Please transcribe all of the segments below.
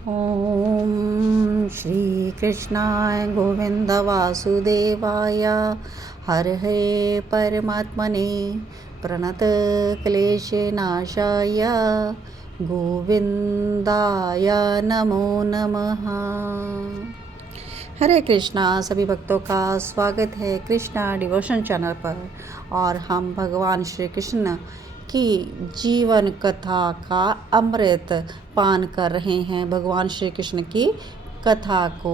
ओम श्री कृष्णाय गोविंद वासुदेवाय हरहे परमात्मने प्रणत क्लेशनाशाय गोविंदाय नमो नमः। हरे कृष्णा। सभी भक्तों का स्वागत है कृष्णा डिवोशन चैनल पर। और हम भगवान श्री कृष्ण की जीवन कथा का अमृत पान कर रहे हैं। भगवान श्री कृष्ण की कथा को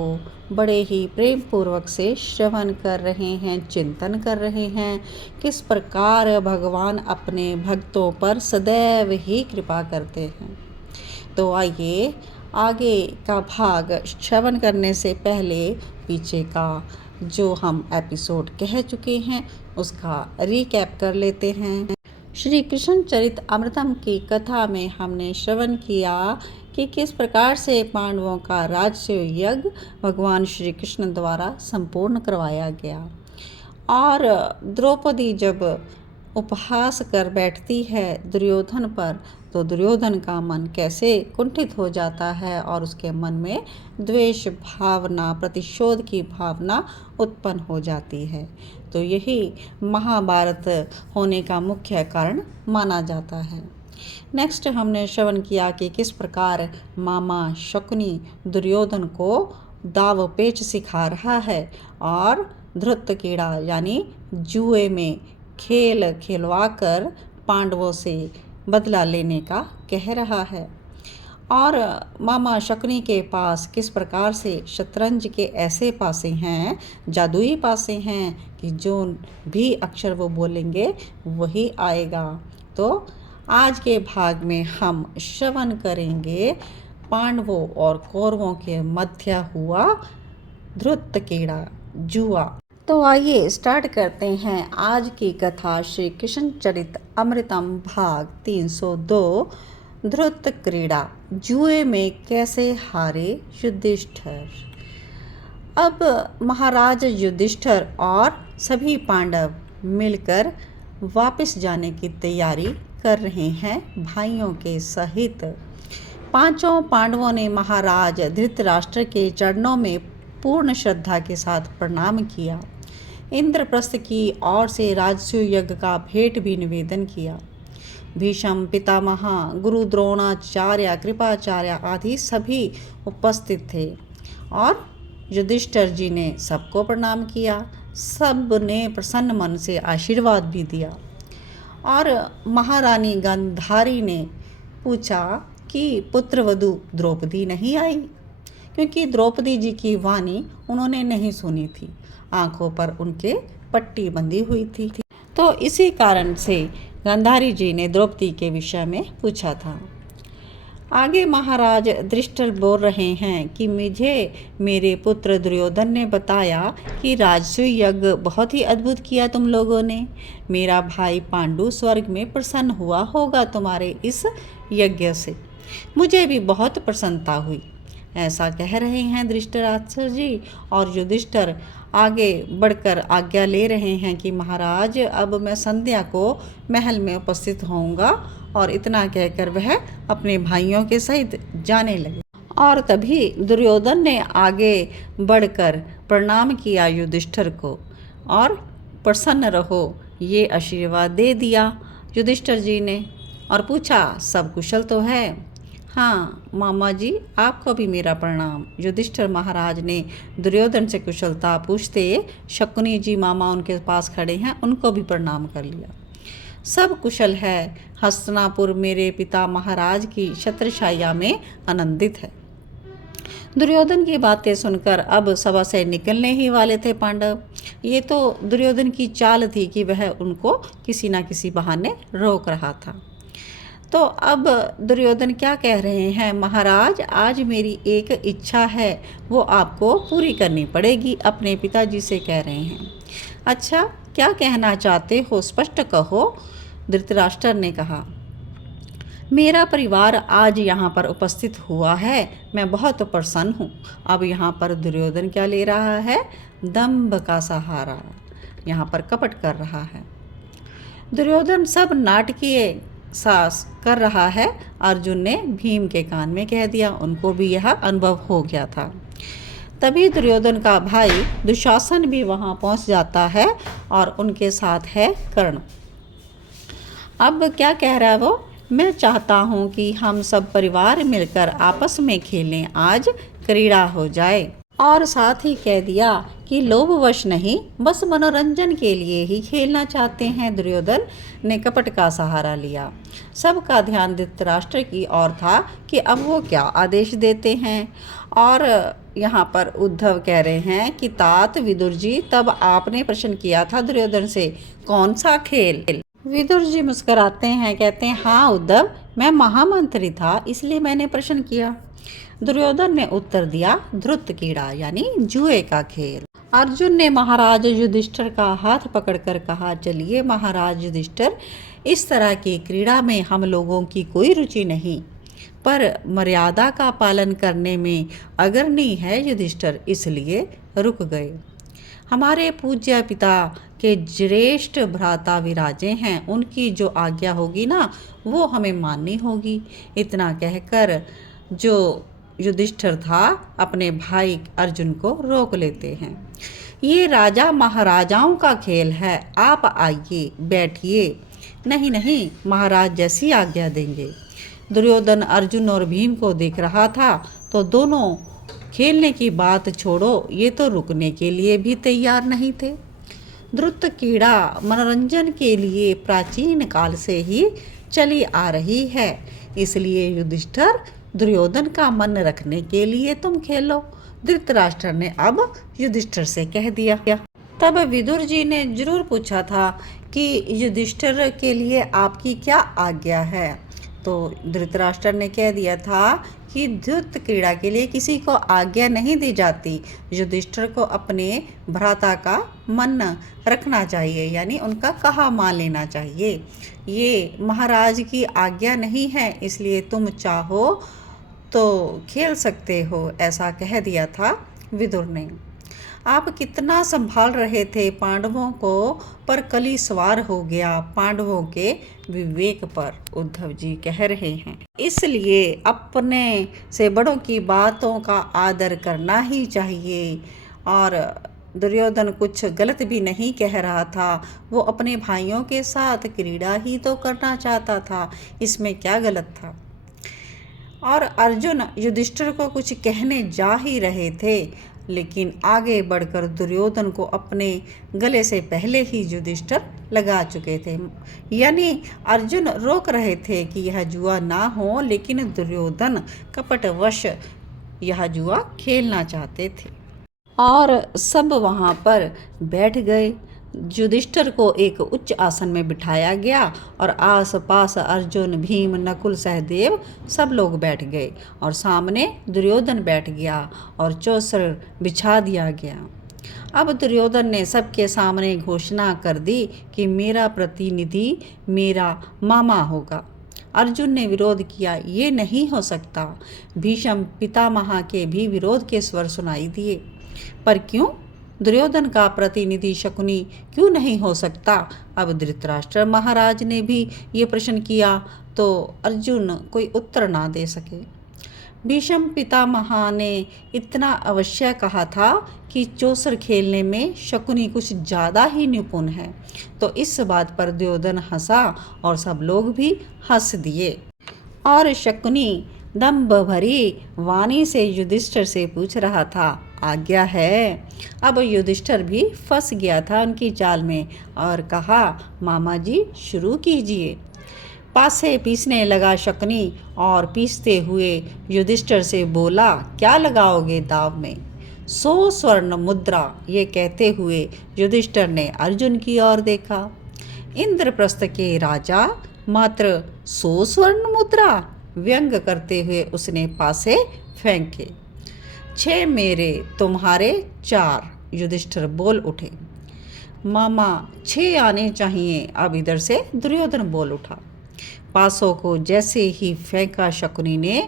बड़े ही प्रेम पूर्वक से श्रवण कर रहे हैं, चिंतन कर रहे हैं, किस प्रकार भगवान अपने भक्तों पर सदैव ही कृपा करते हैं। तो आइए आगे का भाग श्रवण करने से पहले पीछे का जो हम एपिसोड कह चुके हैं उसका रिकैप कर लेते हैं। श्री कृष्ण चरित अमृतम की कथा में हमने श्रवण किया कि किस प्रकार से पांडवों का राज्य यज्ञ भगवान श्री कृष्ण द्वारा संपूर्ण करवाया गया। और द्रौपदी जब उपहास कर बैठती है दुर्योधन पर, तो दुर्योधन का मन कैसे कुंठित हो जाता है और उसके मन में द्वेष भावना, प्रतिशोध की भावना उत्पन्न हो जाती है। तो यही महाभारत होने का मुख्य कारण माना जाता है। नेक्स्ट हमने श्रवण किया कि किस प्रकार मामा शकुनी दुर्योधन को दाव पेच सिखा रहा है और धृत कीड़ा यानी जुए में खेल खिलवा कर पांडवों से बदला लेने का कह रहा है। और मामा शकुनी के पास किस प्रकार से शतरंज के ऐसे पासे हैं, जादुई पासे हैं कि जो भी अक्षर वो बोलेंगे वही आएगा। तो आज के भाग में हम श्रवण करेंगे पांडवों और कौरवों के मध्य हुआ धृत कीड़ा जुआ। तो आइए स्टार्ट करते हैं आज की कथा। श्री कृष्ण चरित अमृतम भाग 302 धृत क्रीड़ा, जुए में कैसे हारे युधिष्ठिर। अब महाराज युधिष्ठिर और सभी पांडव मिलकर वापस जाने की तैयारी कर रहे हैं भाइयों के सहित। पांचों पांडवों ने महाराज धृतराष्ट्र के चरणों में पूर्ण श्रद्धा के साथ प्रणाम किया। इंद्रप्रस्थ की ओर से राजसूय यज्ञ का भेंट भी निवेदन किया। भीष्म पितामह, गुरु द्रोणाचार्य, कृपाचार्य आदि सभी उपस्थित थे और युधिष्ठिर जी ने सबको प्रणाम किया। सब ने प्रसन्न मन से आशीर्वाद भी दिया। और महारानी गांधारी ने पूछा कि पुत्रवधू द्रौपदी नहीं आई, क्योंकि द्रौपदी जी की वाणी उन्होंने नहीं सुनी थी, आंखों पर उनके पट्टी बंधी हुई थी। तो इसी कारण से गांधारी जी ने द्रौपदी के विषय में पूछा था। आगे महाराज युधिष्ठिर बोल रहे हैं कि मुझे मेरे पुत्र दुर्योधन ने बताया कि राजसूय यज्ञ बहुत ही अद्भुत किया तुम लोगों ने। मेरा भाई पांडु स्वर्ग में प्रसन्न हुआ होगा तुम्हारे इस यज्ञ से। मुझे भी बहुत प्रसन्नता हुई। ऐसा कह रहे हैं धृतराष्ट्र जी। और युधिष्ठिर आगे बढ़कर आज्ञा ले रहे हैं कि महाराज अब मैं संध्या को महल में उपस्थित होऊंगा। और इतना कहकर वह अपने भाइयों के सहित जाने लगे। और तभी दुर्योधन ने आगे बढ़कर प्रणाम किया युधिष्ठिर को और प्रसन्न रहो ये आशीर्वाद दे दिया युधिष्ठिर जी ने। और पूछा सब कुशल तो है। हाँ मामा जी, आपको भी मेरा प्रणाम। युधिष्ठिर महाराज ने दुर्योधन से कुशलता पूछते शकुनी जी मामा उनके पास खड़े हैं, उनको भी प्रणाम कर लिया। सब कुशल है। हस्तिनापुर मेरे पिता महाराज की छत्रछाया में आनंदित है। दुर्योधन की बातें सुनकर अब सभा से निकलने ही वाले थे पांडव। ये तो दुर्योधन की चाल थी कि वह उनको किसी न किसी बहाने रोक रहा था। तो अब दुर्योधन क्या कह रहे हैं, महाराज आज मेरी एक इच्छा है, वो आपको पूरी करनी पड़ेगी। अपने पिताजी से कह रहे हैं। अच्छा क्या कहना चाहते हो, स्पष्ट कहो। धृतराष्ट्र ने कहा, मेरा परिवार आज यहाँ पर उपस्थित हुआ है, मैं बहुत प्रसन्न हूँ। अब यहाँ पर दुर्योधन क्या ले रहा है, दंभ का सहारा, यहाँ पर कपट कर रहा है। दुर्योधन सब नाटकीय सास कर रहा है, अर्जुन ने भीम के कान में कह दिया। उनको भी यह अनुभव हो गया था। तभी दुर्योधन का भाई दुशासन भी वहाँ पहुँच जाता है और उनके साथ है कर्ण। अब क्या कह रहा है वो, मैं चाहता हूँ कि हम सब परिवार मिलकर आपस में खेलें, आज क्रीड़ा हो जाए। और साथ ही कह दिया कि लोभवश नहीं, बस मनोरंजन के लिए ही खेलना चाहते हैं। दुर्योधन ने कपट का सहारा लिया। सबका ध्यान धृतराष्ट्र की ओर था कि अब वो क्या आदेश देते हैं। और यहाँ पर उद्धव कह रहे हैं कि तात विदुर जी, तब आपने प्रश्न किया था दुर्योधन से, कौन सा खेल? विदुर जी मुस्कुराते हैं, कहते हैं, हाँ उद्धव, मैं महामंत्री था, इसलिए मैंने प्रश्न किया। दुर्योधन ने उत्तर दिया, धृत कीड़ा यानी जुए का खेल। अर्जुन ने महाराज युधिष्ठिर का हाथ पकड़कर कहा, चलिए महाराज युधिष्ठिर, इस तरह की क्रीड़ा में हम लोगों की कोई रुचि नहीं, पर मर्यादा का पालन करने में अग्रणी है युधिष्ठिर, इसलिए रुक गए। हमारे पूज्य पिता के ज्येष्ठ भ्राता विराजे हैं, उनकी जो आज्ञा होगी ना वो हमें माननी होगी। इतना कहकर जो युधिष्ठिर था अपने भाई अर्जुन को रोक लेते हैं। ये राजा महाराजाओं का खेल है, आप आइए बैठिए। नहीं नहीं, महाराज जैसी आज्ञा देंगे। दुर्योधन अर्जुन और भीम को देख रहा था तो दोनों खेलने की बात छोड़ो, ये तो रुकने के लिए भी तैयार नहीं थे। धृत कीड़ा मनोरंजन के लिए प्राचीन काल से ही चली आ रही है, इसलिए युधिष्ठिर दुर्योधन का मन रखने के लिए तुम खेलो, धृतराष्ट्र ने अब युधिष्ठिर से कह दिया। तब विदुर जी ने जरूर पूछा था कि युधिष्ठिर के लिए आपकी क्या आज्ञा है, तो धृतराष्ट्र ने कह दिया था कि धृत क्रीड़ा के लिए किसी को आज्ञा नहीं दी जाती, युधिष्ठिर को अपने भ्राता का मन रखना चाहिए, यानी उनका कहा मान लेना चाहिए। ये महाराज की आज्ञा नहीं है, इसलिए तुम चाहो तो खेल सकते हो, ऐसा कह दिया था विदुर ने। आप कितना संभाल रहे थे पांडवों को, पर कली सवार हो गया पांडवों के विवेक पर, उद्धव जी कह रहे हैं। इसलिए अपने से बड़ों की बातों का आदर करना ही चाहिए। और दुर्योधन कुछ गलत भी नहीं कह रहा था, वो अपने भाइयों के साथ क्रीड़ा ही तो करना चाहता था, इसमें क्या गलत था। और अर्जुन युधिष्ठिर को कुछ कहने जा ही रहे थे, लेकिन आगे बढ़कर दुर्योधन को अपने गले से पहले ही युधिष्ठिर लगा चुके थे। यानी अर्जुन रोक रहे थे कि यह जुआ ना हो, लेकिन दुर्योधन कपटवश यह जुआ खेलना चाहते थे। और सब वहाँ पर बैठ गए। युधिष्ठिर को एक उच्च आसन में बिठाया गया और आसपास अर्जुन, भीम, नकुल, सहदेव सब लोग बैठ गए और सामने दुर्योधन बैठ गया और चौसर बिछा दिया गया। अब दुर्योधन ने सबके सामने घोषणा कर दी कि मेरा प्रतिनिधि मेरा मामा होगा। अर्जुन ने विरोध किया, ये नहीं हो सकता। भीष्म पितामह के भी विरोध के स्वर सुनाई दिए, पर क्यों? दुर्योधन का प्रतिनिधि शकुनी क्यों नहीं हो सकता? अब धृतराष्ट्र महाराज ने भी ये प्रश्न किया तो अर्जुन कोई उत्तर ना दे सके। भीष्म पितामह ने इतना अवश्य कहा था कि चौसर खेलने में शकुनी कुछ ज़्यादा ही निपुण है, तो इस बात पर दुर्योधन हंसा और सब लोग भी हंस दिए। और शकुनी दंभ भरी वाणी से युधिष्ठिर से पूछ रहा था, आज्ञा है। अब युधिष्ठिर भी फंस गया था उनकी चाल में और कहा, मामा जी शुरू कीजिए। पासे पीसने लगा शकुनी और पीसते हुए युधिष्ठिर से बोला, क्या लगाओगे दाव में? 100 स्वर्ण मुद्रा। ये कहते हुए युधिष्ठिर ने अर्जुन की ओर देखा। इंद्रप्रस्थ के राजा, मात्र 100 स्वर्ण मुद्रा? व्यंग करते हुए उसने पासे फेंके। 6 मेरे, तुम्हारे 4, युधिष्ठिर बोल उठे। मामा 6 आने चाहिए, अब इधर से दुर्योधन बोल उठा। पासों को जैसे ही फेंका शकुनी ने,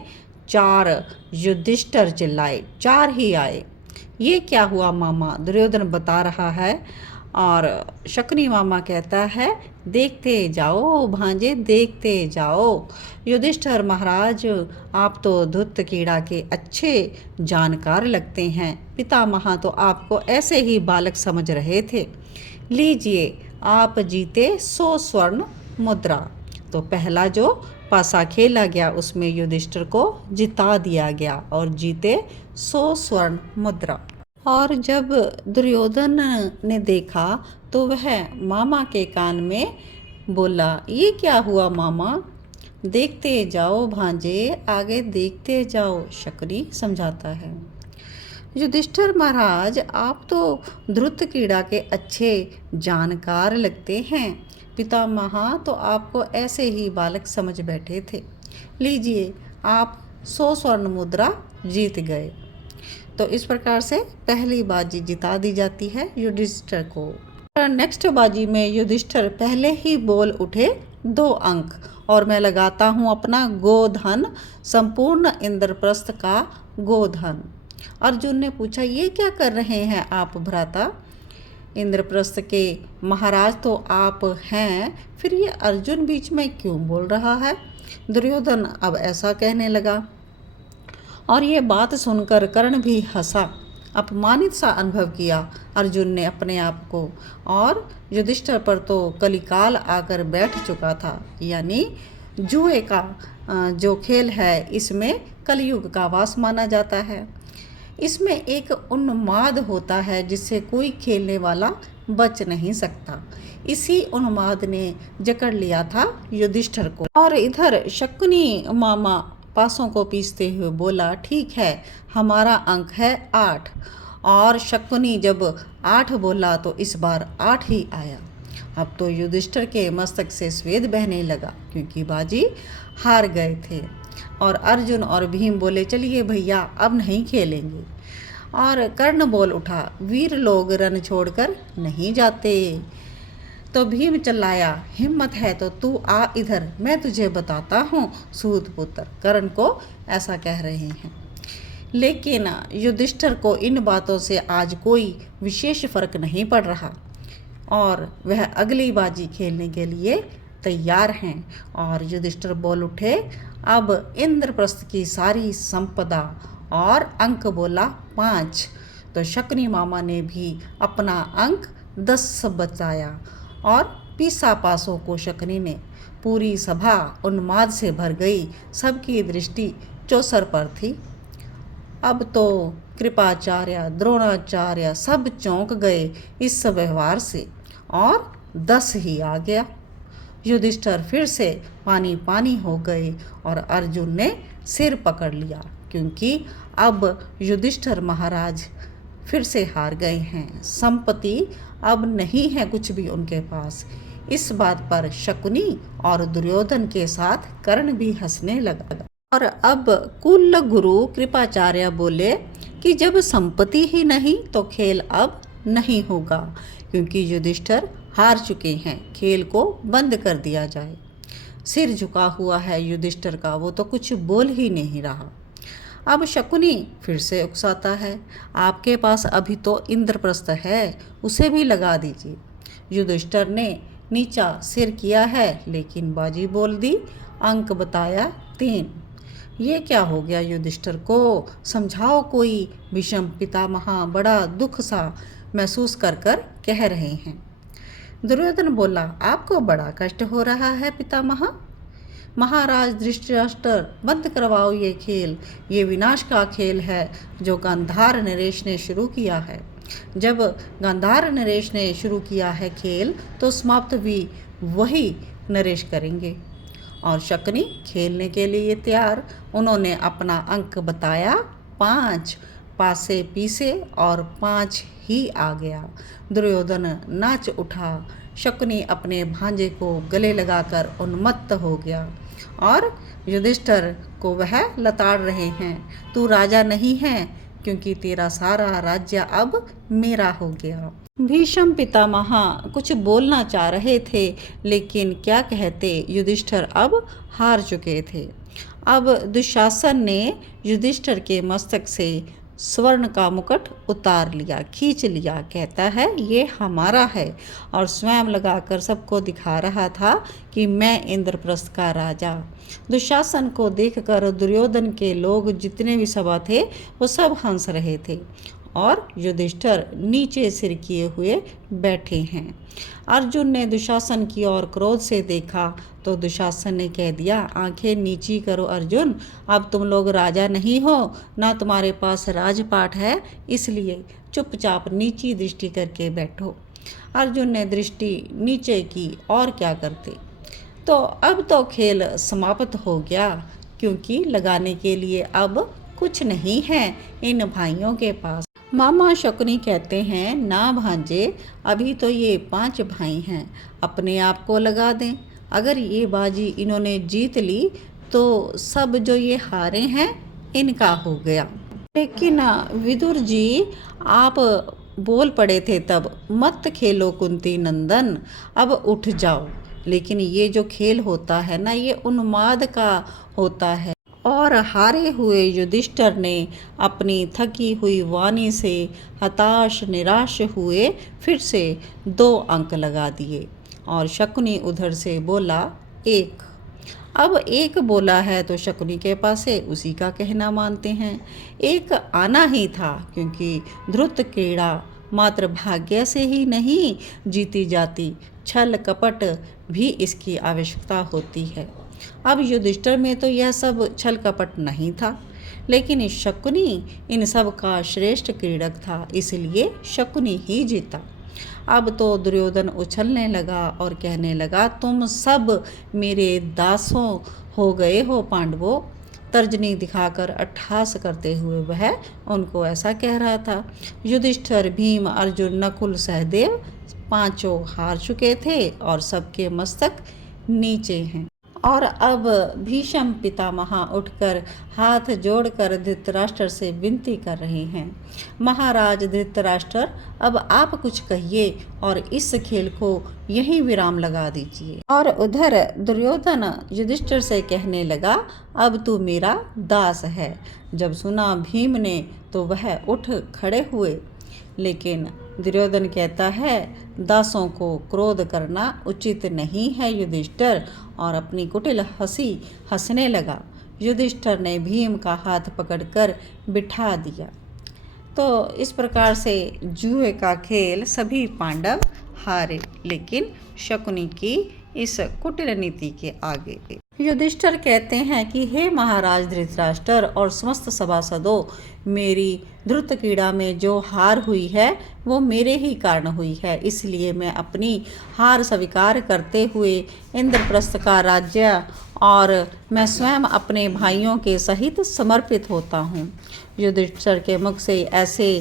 4 युधिष्ठिर चिल्लाए, 4 ही आए। ये क्या हुआ मामा? दुर्योधन बता रहा है, और शकुनी मामा कहता है, देखते जाओ भांजे, देखते जाओ। युधिष्ठिर महाराज, आप तो धूर्त कीड़ा के अच्छे जानकार लगते हैं। पितामह तो आपको ऐसे ही बालक समझ रहे थे। लीजिए, आप जीते 100 स्वर्ण मुद्रा। तो पहला जो पासा खेला गया उसमें युधिष्ठिर को जिता दिया गया और जीते 100 स्वर्ण मुद्रा। और जब दुर्योधन ने देखा तो वह मामा के कान में बोला, ये क्या हुआ मामा? देखते जाओ भांजे, आगे देखते जाओ, शकुनी समझाता है। युधिष्ठिर महाराज, आप तो धूर्त कीड़ा के अच्छे जानकार लगते हैं। पितामह तो आपको ऐसे ही बालक समझ बैठे थे। लीजिए, आप 100 स्वर्ण मुद्रा जीत गए। तो इस प्रकार से पहली बाजी जिता दी जाती है युधिष्ठिर को। नेक्स्ट बाजी में युधिष्ठिर पहले ही बोल उठे 2 अंक, और मैं लगाता हूँ अपना गोधन, संपूर्ण इंद्रप्रस्थ का गोधन। अर्जुन ने पूछा, ये क्या कर रहे हैं आप भ्राता? इंद्रप्रस्थ के महाराज तो आप हैं, फिर ये अर्जुन बीच में क्यों बोल रहा है? दुर्योधन अब ऐसा कहने लगा। और ये बात सुनकर कर्ण भी हंसा, अपमानित सा अनुभव किया अर्जुन ने अपने आप को। और युधिष्ठिर पर तो कलिकाल आकर बैठ चुका था, यानी जुए का जो खेल है इसमें कलयुग का वास माना जाता है। इसमें एक उन्माद होता है जिससे कोई खेलने वाला बच नहीं सकता। इसी उन्माद ने जकड़ लिया था युधिष्ठिर को। और इधर शकुनी मामा पासों को पीसते हुए बोला, ठीक है, हमारा अंक है 8। और शकुनी जब 8 बोला तो इस बार 8 ही आया। अब तो युधिष्ठिर के मस्तक से स्वेद बहने लगा, क्योंकि बाजी हार गए थे। और अर्जुन और भीम बोले, चलिए भैया, अब नहीं खेलेंगे। और कर्ण बोल उठा, वीर लोग रण छोड़कर नहीं जाते। तो भीम चिल्लाया, हिम्मत है तो तू आ इधर, मैं तुझे बताता हूँ सूत पुत्र। कर्ण को ऐसा कह रहे हैं। लेकिन युधिष्ठिर को इन बातों से आज कोई विशेष फर्क नहीं पड़ रहा, और वह अगली बाजी खेलने के लिए तैयार हैं। और युधिष्ठिर बोल उठे, अब इंद्रप्रस्थ की सारी संपदा, और अंक बोला 5। तो शकुनी मामा ने भी अपना अंक 10 बचाया, और पीसा पासों को शकुनी ने। पूरी सभा उन्माद से भर गई, सबकी दृष्टि चौसर पर थी। अब तो कृपाचार्य, द्रोणाचार्य सब चौंक गए इस व्यवहार से, और 10 ही आ गया। युधिष्ठिर फिर से पानी पानी हो गए, और अर्जुन ने सिर पकड़ लिया, क्योंकि अब युधिष्ठिर महाराज फिर से हार गए हैं। संपत्ति अब नहीं है कुछ भी उनके पास। इस बात पर शकुनी और दुर्योधन के साथ कर्ण भी हंसने लगा। और अब कुल गुरु कृपाचार्य बोले कि जब संपत्ति ही नहीं तो खेल अब नहीं होगा, क्योंकि युधिष्ठिर हार चुके हैं, खेल को बंद कर दिया जाए। सिर झुका हुआ है युधिष्ठिर का, वो तो कुछ बोल ही नहीं रहा। अब शकुनी फिर से उकसाता है, आपके पास अभी तो इंद्रप्रस्थ है, उसे भी लगा दीजिए। युधिष्ठिर ने नीचा सिर किया है, लेकिन बाजी बोल दी, अंक बताया 3। ये क्या हो गया युधिष्ठिर को? समझाओ कोई। भीष्म पितामह बड़ा दुख सा महसूस कर कर कह रहे हैं। दुर्योधन बोला, आपको बड़ा कष्ट हो रहा है पितामह? महाराज धृतराष्ट्र, बंद करवाओ ये खेल। ये विनाश का खेल है जो गांधार नरेश ने शुरू किया है। जब गांधार नरेश ने शुरू किया है खेल, तो समाप्त भी वही नरेश करेंगे। और शकुनी खेलने के लिए तैयार। उन्होंने अपना अंक बताया 5, पासे पीसे और 5 ही आ गया। दुर्योधन नाच उठा। शकुनी अपने भांजे को गले लगाकर उन्मत्त हो गया, और युधिष्ठिर को वह लताड़ रहे हैं, तू राजा नहीं है, क्योंकि तेरा सारा राज्य अब मेरा हो गया। भीष्म पितामह कुछ बोलना चाह रहे थे, लेकिन क्या कहते, युधिष्ठिर अब हार चुके थे। अब दुशासन ने युधिष्ठिर के मस्तक से स्वर्ण का मुकुट उतार लिया, खींच लिया। कहता है ये हमारा है, और स्वयं लगाकर सबको दिखा रहा था कि मैं इंद्रप्रस्थ का राजा। दुशासन को देखकर दुर्योधन के लोग जितने भी सभा थे वो सब हंस रहे थे, और युधिष्ठिर नीचे सिर किए हुए बैठे हैं। अर्जुन ने दुशासन की ओर क्रोध से देखा तो दुशासन ने कह दिया, आंखें नीची करो अर्जुन, अब तुम लोग राजा नहीं हो, ना तुम्हारे पास राजपाट है, इसलिए चुपचाप नीची दृष्टि करके बैठो। अर्जुन ने दृष्टि नीचे की, और क्या करते। तो अब तो खेल समाप्त हो गया, क्योंकि लगाने के लिए अब कुछ नहीं है इन भाइयों के पास। मामा शकुनी कहते हैं, ना भांजे, अभी तो ये 5 भाई हैं, अपने आप को लगा दें। अगर ये बाजी इन्होंने जीत ली तो सब जो ये हारे हैं इनका हो गया। लेकिन विदुर जी आप बोल पड़े थे तब, मत खेलो कुंती नंदन, अब उठ जाओ। लेकिन ये जो खेल होता है ना, ये उन्माद का होता है। और हारे हुए युधिष्ठिर ने अपनी थकी हुई वाणी से हताश निराश हुए फिर से 2 अंक लगा दिए, और शकुनी उधर से बोला 1। अब 1 बोला है तो शकुनी के पास है, उसी का कहना मानते हैं। 1 आना ही था, क्योंकि ध्रुत क्रीड़ा मात्र भाग्य से ही नहीं जीती जाती, छल कपट भी इसकी आवश्यकता होती है। अब युधिष्ठिर में तो यह सब छल कपट नहीं था, लेकिन शकुनी इन सब का श्रेष्ठ क्रीड़क था, इसलिए शकुनी ही जीता। अब तो दुर्योधन उछलने लगा और कहने लगा, तुम सब मेरे दासों हो गए हो पांडवों। तर्जनी दिखाकर अट्टहास करते हुए वह उनको ऐसा कह रहा था। युधिष्ठिर, भीम, अर्जुन, नकुल, सहदेव 5 हार चुके थे और सबके मस्तक नीचे हैं। और अब भीष्म पितामह उठकर हाथ जोड़कर धृतराष्ट्र से विनती कर रहे हैं, महाराज धृतराष्ट्र, अब आप कुछ कहिए और इस खेल को यहीं विराम लगा दीजिए। और उधर दुर्योधन युधिष्ठिर से कहने लगा, अब तू मेरा दास है। जब सुना भीम ने तो वह उठ खड़े हुए, लेकिन दुर्योधन कहता है, दासों को क्रोध करना उचित नहीं है युधिष्ठिर, और अपनी कुटिल हंसी हंसने लगा। युधिष्ठिर ने भीम का हाथ पकड़कर बिठा दिया। तो इस प्रकार से जुए का खेल सभी पांडव हारे, लेकिन शकुनी की इस कुटिल नीति के आगे। युधिष्ठिर कहते हैं कि हे महाराज धृतराष्ट्र और समस्त सभासदों, मेरी ध्रुत क्रीड़ा में जो हार हुई है वो मेरे ही कारण हुई है, इसलिए मैं अपनी हार स्वीकार करते हुए इंद्रप्रस्थ का राज्य और मैं स्वयं अपने भाइयों के सहित समर्पित होता हूँ। युधिष्ठिर के मुख से ऐसे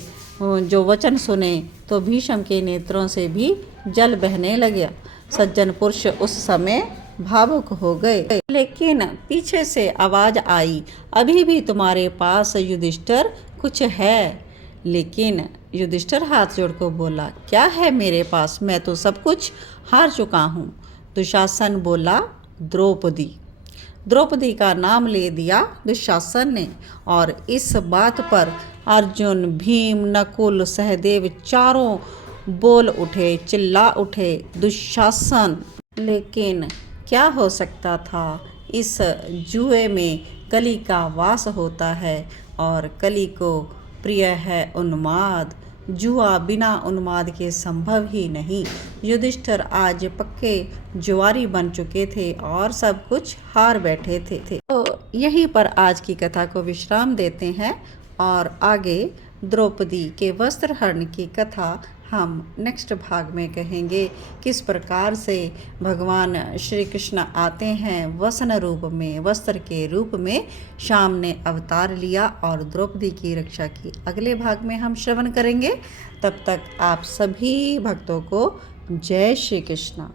जो वचन सुने तो भीष्म के नेत्रों से भी जल बहने लगे। सज्जन पुरुष उस समय भावुक हो गए। लेकिन पीछे से आवाज आई, अभी भी तुम्हारे पास युधिष्ठिर कुछ है। लेकिन युधिष्ठिर हाथ जोड़कर बोला, क्या है मेरे पास, मैं तो सब कुछ हार चुका हूँ। दुशासन बोला, द्रौपदी। द्रौपदी का नाम ले दिया दुशासन ने, और इस बात पर अर्जुन, भीम, नकुल, सहदेव चारों बोल उठे, चिल्ला उठे, दुशासन। लेकिन क्या हो सकता था, इस जुए में कली का वास होता है और कली को प्रिय है उन्माद। जुआ बिना उन्माद के संभव ही नहीं। युधिष्ठिर आज पक्के जुआरी बन चुके थे और सब कुछ हार बैठे थे। तो यहीं पर आज की कथा को विश्राम देते हैं, और आगे द्रौपदी के वस्त्र हरण की कथा हम नेक्स्ट भाग में कहेंगे। किस प्रकार से भगवान श्री कृष्ण आते हैं वसन रूप में, वस्त्र के रूप में शाम ने अवतार लिया और द्रौपदी की रक्षा की। अगले भाग में हम श्रवण करेंगे। तब तक आप सभी भक्तों को जय श्री कृष्ण।